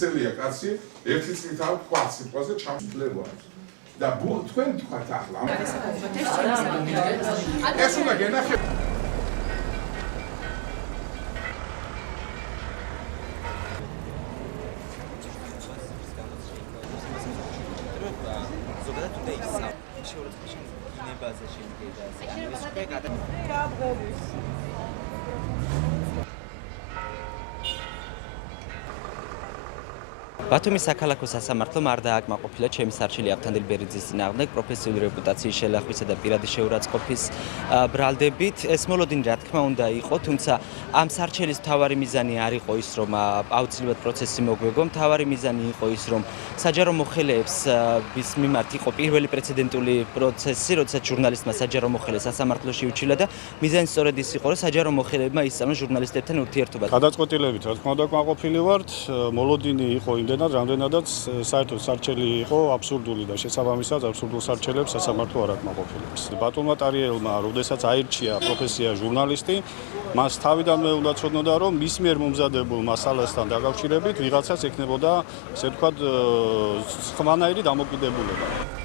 ვესელია კაცი, ერთი წლით არ თქვა სიტყვაზე ჩამსვლებაა. და თქვენ თქვათ ახლა. ეს უნდა გენახეთ. ბათუმის საქალაქო სასამართლომ არ დააკმაყოფილა ჩემი სარჩელი ავთანდილ ბერიძის წინააღმდეგ პროფესიული რეპუტაციის შელახვისა და პირადი შეურაცხყოფის ბრალდებით. ეს მოლოდინი რა თქმა უნდა იყო, თუმცა ამ სარჩელის მთავარი მიზანი არ იყო ის, რომ აუცილებლად პროცესი მოგვეგო. მთავარი მიზანი იყო ის, რომ საჯარო მოხელეებს ვის მიმართ იყო პირველი პრეცედენტული პროცესი, როდესაც ჟურნალისტმა საჯარო მოხელე სასამართლოში უჩილა და მიზანი სწორედ ის იყო, რომ საჯარო მოხელეებმა ისწავლონ ჟურნალისტებთან ურთიერთობა. გადაწყვეტილებით რა თქმა უნდა კმაყოფილი ვართ, მოლოდინი იყო რამდენადაც საერთოდ სარჩელი იყო აბსურდული და შესაბამისად აბსურდულ სარჩელებს სასამართლო არ აკმაყოფილებს. ბატონმა ტარიელმა, როდესაც აირჩია პროფესია ჟურნალისტი, მას თავიდანვე უნდა ცოდნოდა, რომ მის მიერ მომზადებულ მასალასთან დაკავშირებით ვიღაცას ექნებოდა, ასე ვთქვათ, სხვანაირი დამოკიდებულება.